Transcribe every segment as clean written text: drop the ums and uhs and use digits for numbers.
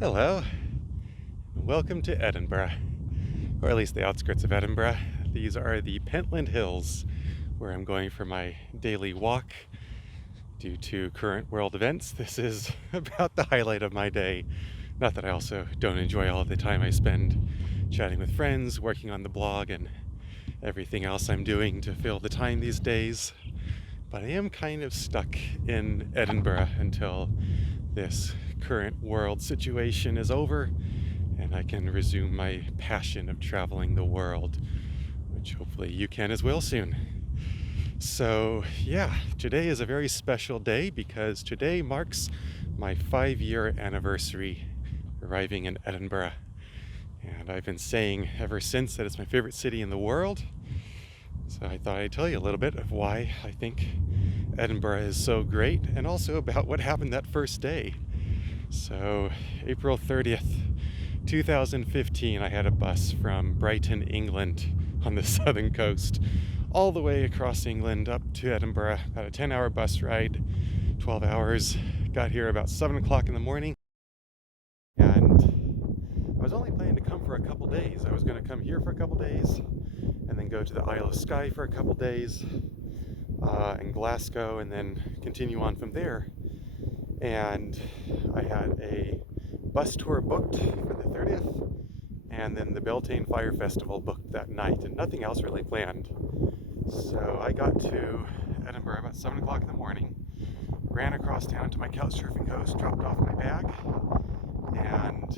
Hello, welcome to Edinburgh, or at least the outskirts of Edinburgh. These are the Pentland Hills, where I'm going for my daily walk. Due to current world events, this is about the highlight of my day. Not that I also don't enjoy all of the time I spend chatting with friends, working on the blog, and everything else I'm doing to fill the time these days. But I am kind of stuck in Edinburgh until this current world situation is over and I can resume my passion of traveling the world, which hopefully you can as well soon. So, yeah, today is a very special day because today marks my 5-year anniversary arriving in Edinburgh. And I've been saying ever since that it's my favorite city in the world. So I thought I'd tell you a little bit of why I think Edinburgh is so great and also about what happened that first day. So, April 30th, 2015, I had a bus from Brighton, England, on the southern coast, all the way across England up to Edinburgh. About a 10-hour bus ride, 12 hours. Got here about 7 o'clock in the morning. And I was only planning to come for a couple days. I was going to come here for a couple days and then go to the Isle of Skye for a couple days in Glasgow and then continue on from there. And I had a bus tour booked for the 30th and then the Beltane Fire Festival booked that night and nothing else really planned. So I got to Edinburgh about 7 o'clock in the morning, ran across town to my couchsurfing host, dropped off my bag, and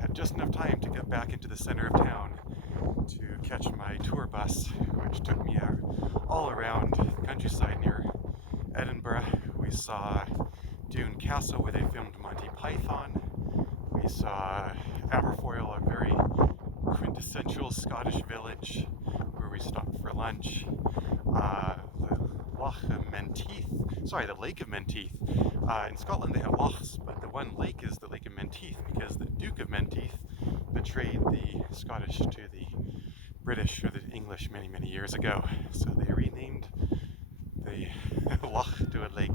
had just enough time to get back into the center of town to catch my tour bus, which took me all around the countryside near Edinburgh. We saw Doon Castle where they filmed Monty Python. We saw Aberfoyle, a very quintessential Scottish village where we stopped for lunch. The Lake of Menteith. In Scotland they have lochs, but the one lake is the Lake of Menteith because the Duke of Menteith betrayed the Scottish to the British or the English many, many years ago. So they renamed the loch to a lake.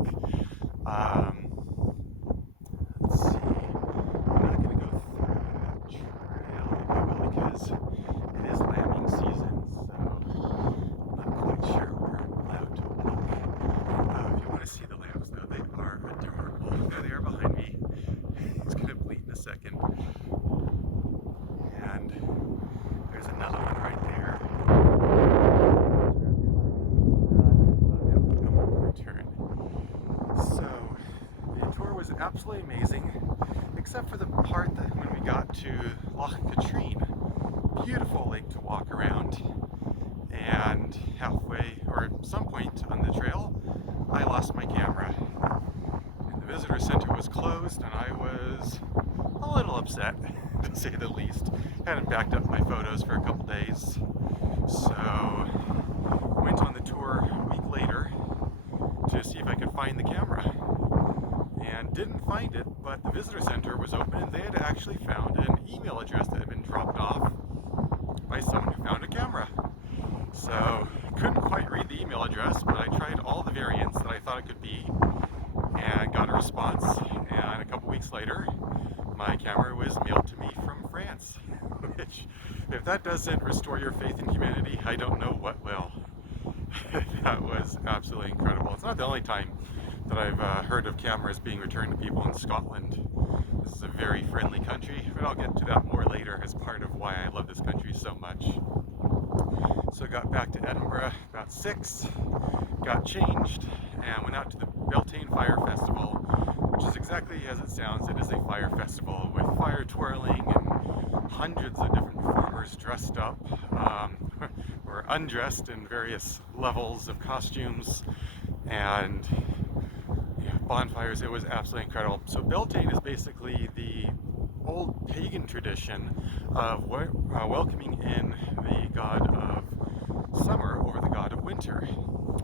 Let's see. I'm not going to go through that trail, maybe I will because it is lambing season, so I'm not quite sure we're allowed to walk. If you want to see the lambs, though, they are adorable. There they are behind me. It's going to bleat in a second. And there's another one right there. Return. So the tour was absolutely amazing, except for the part that when we got to Loch Katrine, beautiful lake to walk around, and halfway or at some point on the trail, I lost my camera. And the visitor center was closed, and I was a little upset, to say the least. Hadn't backed up my photos for a couple days, so went on the tour a week later to see if I could find the camera. And didn't find it, but the visitor center was open and they had actually found an email address that had been dropped off by someone who found a camera. So couldn't quite read the email address, but I tried all the variants that I thought it could be and got a response. And a couple weeks later, my camera was mailed to me from France, which, if that doesn't restore your faith in humanity, I don't know what will. That was absolutely incredible. It's not the only time that I've heard of cameras being returned to people in Scotland. This is a very friendly country, but I'll get to that more later as part of why I love this country so much. So I got back to Edinburgh about 6, got changed, and went out to the Beltane Fire Festival, which is exactly as it sounds. It is a fire festival with fire twirling and hundreds of different performers dressed up or undressed in various levels of costumes, and bonfires. It was absolutely incredible. So Beltane is basically the old pagan tradition of welcoming in the god of summer over the god of winter.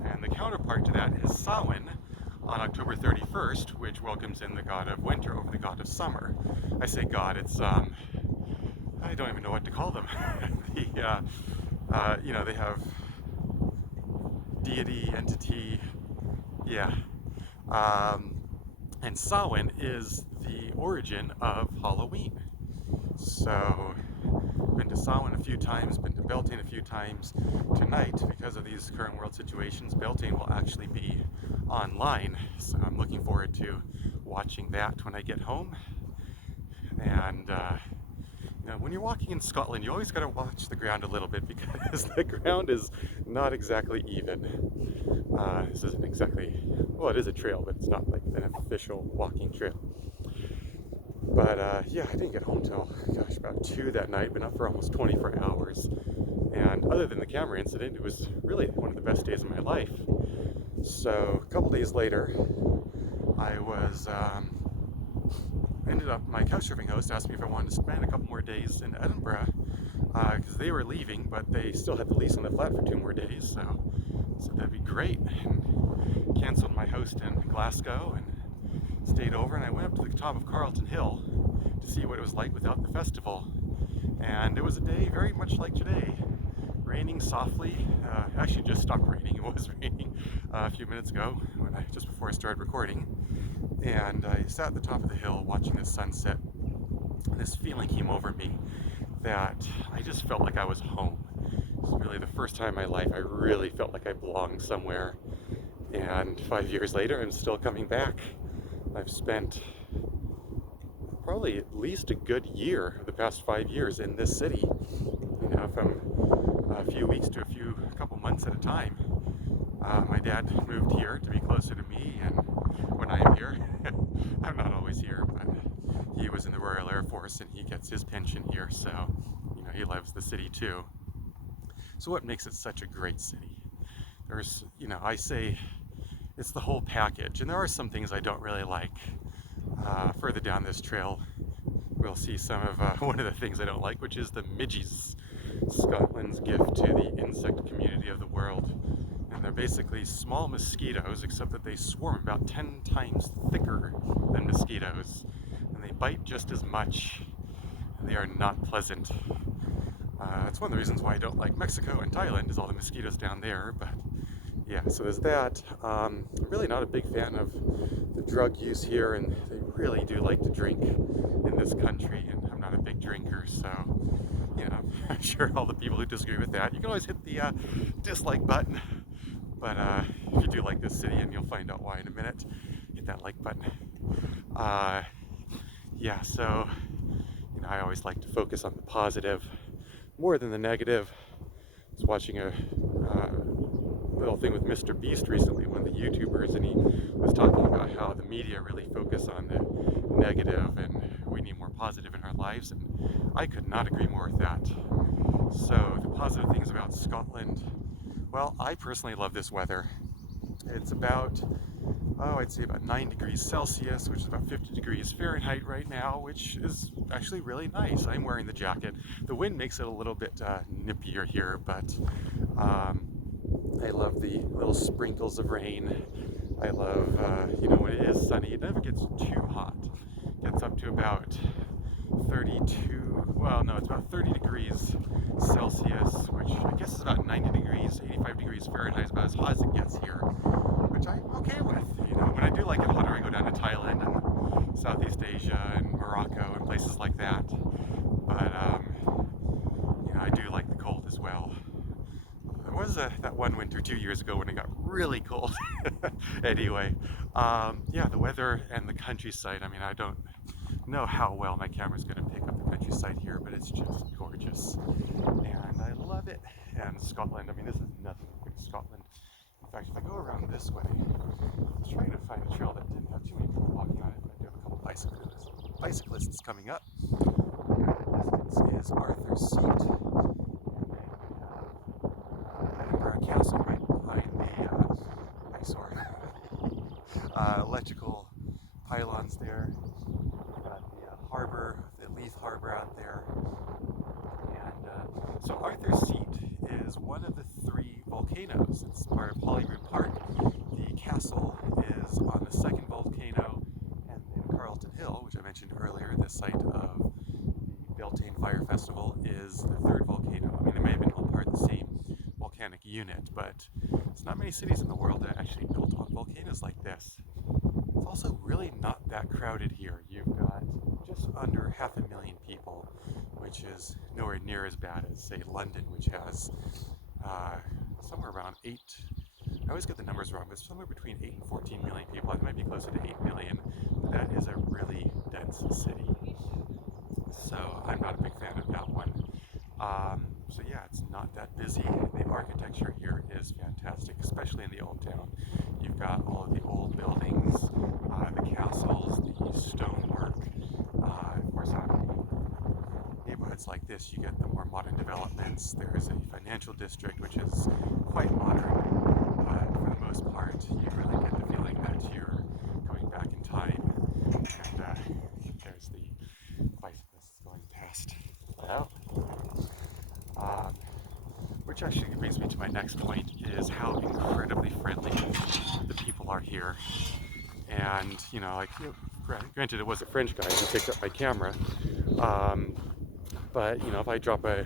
And the counterpart to that is Samhain on October 31st, which welcomes in the god of winter over the god of summer. I say god, it's, I don't even know what to call them. They have deity, entity, yeah. And Samhain is the origin of Halloween. So, been to Samhain a few times, been to Beltane a few times. Tonight, because of these current world situations, Beltane will actually be online. So I'm looking forward to watching that when I get home. And you know, when you're walking in Scotland, you always got to watch the ground a little bit because the ground is not exactly even. This isn't exactly, well, it is a trail, but it's not like an official walking trail. But yeah, I didn't get home till, gosh, about 2 that night. Been up for almost 24 hours. And other than the camera incident, it was really one of the best days of my life. So a couple days later, I was ended up, my couchsurfing host asked me if I wanted to spend a couple more days in Edinburgh because they were leaving, but they still had the lease on the flat for 2 more days. So that'd be great. And canceled my host in Glasgow and stayed over, and I went up to the top of Carlton Hill to see what it was like without the festival. And it was a day very much like today, raining softly. Actually just stopped raining. It was raining a few minutes ago just before I started recording. And I sat at the top of the hill watching the sunset. And this feeling came over me that I just felt like I was home. It's really the first time in my life I really felt like I belonged somewhere. And 5 years later, I'm still coming back. I've spent probably at least a good year of the past 5 years in this city, you know, from a few weeks to a couple months at a time. My dad moved here to be closer to me, and when I'm here, I'm not always here, but he was in the Royal Air Force and he gets his pension here, so you know, he loves the city too. So what makes it such a great city? There's, you know, I say it's the whole package, and there are some things I don't really like. Further down this trail, we'll see some of one of the things I don't like, which is the midges, Scotland's gift to the insect community of the world. And they're basically small mosquitoes, except that they swarm about 10 times thicker than mosquitoes, and they bite just as much, and they are not pleasant. That's one of the reasons why I don't like Mexico and Thailand, is all the mosquitoes down there. But yeah, so there's that. I'm really not a big fan of the drug use here, and they really do like to drink in this country, and I'm not a big drinker, so you know, I'm sure all the people who disagree with that, you can always hit the dislike button. But if you do like this city, and you'll find out why in a minute, hit that like button. Yeah, so you know, I always like to focus on the positive more than the negative. I was watching a little thing with Mr. Beast recently, one of the YouTubers, and he was talking about how the media really focus on the negative and we need more positive in our lives, and I could not agree more with that. So the positive things about Scotland, well, I personally love this weather. It's about, I'd say about 9 degrees Celsius, which is about 50 degrees Fahrenheit right now, which is actually really nice. I'm wearing the jacket. The wind makes it a little bit nippier here, but I love the little sprinkles of rain. I love, you know, when it is sunny, it never gets too hot. It gets up to about 32, well, no, it's about 30 degrees Celsius, which I guess is about 90 degrees, 85 degrees Fahrenheit, is about as hot as it gets here, which I'm okay with. You know, when I do like it hotter, I go down to Thailand and Southeast Asia and Morocco and places like that. But, you know, I do like the cold as well. There was that one winter 2 years ago when it got really cold. Anyway, yeah, the weather and the countryside, I mean, I don't know how well my camera's going to pick up the countryside here, but it's just gorgeous, and I love it. And Scotland, I mean, this is nothing like Scotland. In fact, if I go around this way, I was trying to find a trail that didn't have too many people walking on it, but I do have a couple bicyclists coming up. This is Arthur's Seat, and then we have Edinburgh Castle right behind the eyesore. Electrical pylons there. Harbor, the Leith Harbor out there. And so Arthur's Seat is one of the 3 volcanoes. It's part of Holyrood Park. The castle is on the 2nd volcano, and in Carlton Hill, which I mentioned earlier, the site of the Beltane Fire Festival, is the 3rd volcano. I mean, they may have been all part of the same volcanic unit, but there's not many cities in the world that are actually built on volcanoes like this. It's also really not that crowded here. You've got just under 500,000 people, which is nowhere near as bad as, say, London, which has somewhere around 8, I always get the numbers wrong, but somewhere between 8 and 14 million people. It might be closer to 8 million. That is a really dense city. So I'm not a big fan of that one. So yeah, it's not that busy. The architecture here is fantastic, especially in the old town. You've got all of the old buildings, the castles, the stonework. Of course, on neighborhoods like this, you get the more modern developments. There is a financial district, which is quite modern, but for the most part, you really get the feeling that you're going back in time. And there's the bicyclists going past. Wow. Which actually brings me to my next point, is how incredibly friendly the people are here. And, you know, like, granted it was a French guy who picked up my camera, but, you know, if I drop a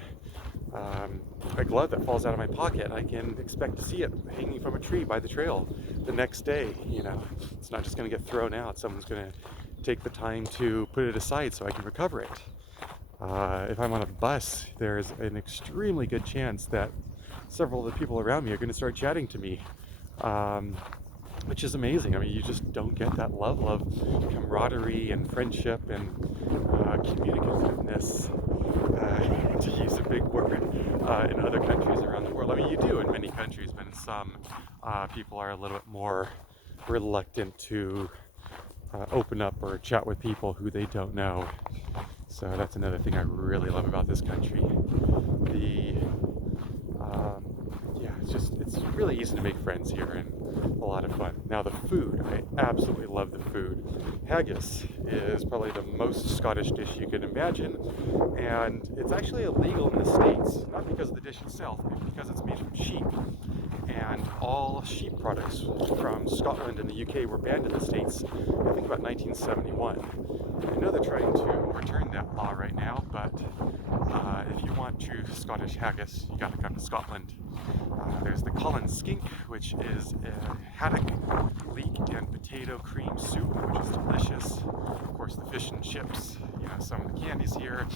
glove that falls out of my pocket, I can expect to see it hanging from a tree by the trail the next day. You know, it's not just going to get thrown out. Someone's going to take the time to put it aside so I can recover it. If I'm on a bus, there's an extremely good chance that several of the people around me are going to start chatting to me, which is amazing. I mean, you just don't get that level of camaraderie and friendship and communicativeness, to use a big word, in other countries around the world. I mean, you do in many countries, but in some, people are a little bit more reluctant to open up or chat with people who they don't know. So that's another thing I really love about this country. Yeah, it's really easy to make friends here and a lot of fun. Now the food, I absolutely love the food. Haggis is probably the most Scottish dish you can imagine, and it's actually illegal in the States, not because of the dish itself, but because it's made from sheep. And all sheep products from Scotland and the UK were banned in the States, I think about 1971. I know they're trying to overturn that law right now, but if you want true Scottish haggis, you gotta come to Scotland. There's the Cullen skink, which is a haddock, leek, and potato cream soup, which is delicious. Of course, the fish and chips, you know, some of the candies here.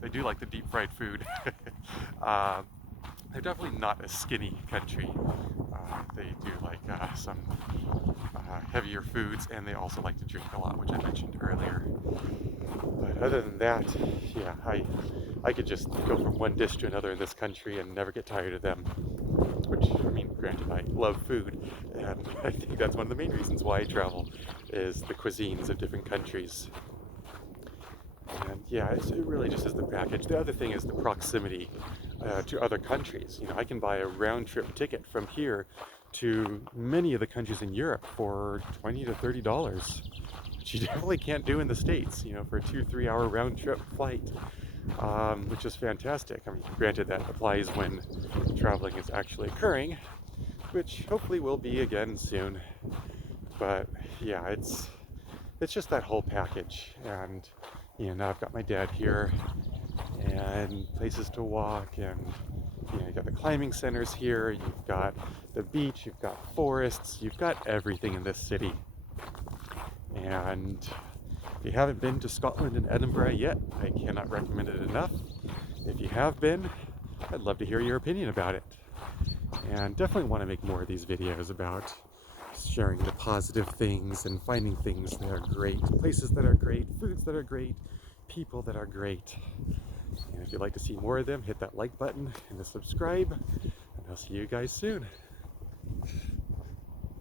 They do like the deep fried food. They're definitely not a skinny country. They do like some heavier foods, and they also like to drink a lot, which I mentioned earlier. But other than that, yeah, I could just go from one dish to another in this country and never get tired of them. Which, I mean, granted, I love food, and I think that's one of the main reasons why I travel, is the cuisines of different countries. And yeah, it really just is the package. The other thing is the proximity to other countries. You know, I can buy a round-trip ticket from here to many of the countries in Europe for $20 to $30, which you definitely can't do in the States, you know, for a 2-3 hour round-trip flight, which is fantastic. I mean, granted, that applies when traveling is actually occurring, which hopefully will be again soon. But yeah, it's just that whole package. And you know, now I've got my dad here, and places to walk, and you know, you've got the climbing centers here, you've got the beach, you've got forests, you've got everything in this city. And if you haven't been to Scotland and Edinburgh yet, I cannot recommend it enough. If you have been, I'd love to hear your opinion about it. And definitely want to make more of these videos about sharing the positive things and finding things that are great, places that are great, foods that are great, people that are great. And if you'd like to see more of them, hit that like button and the subscribe, and I'll see you guys soon.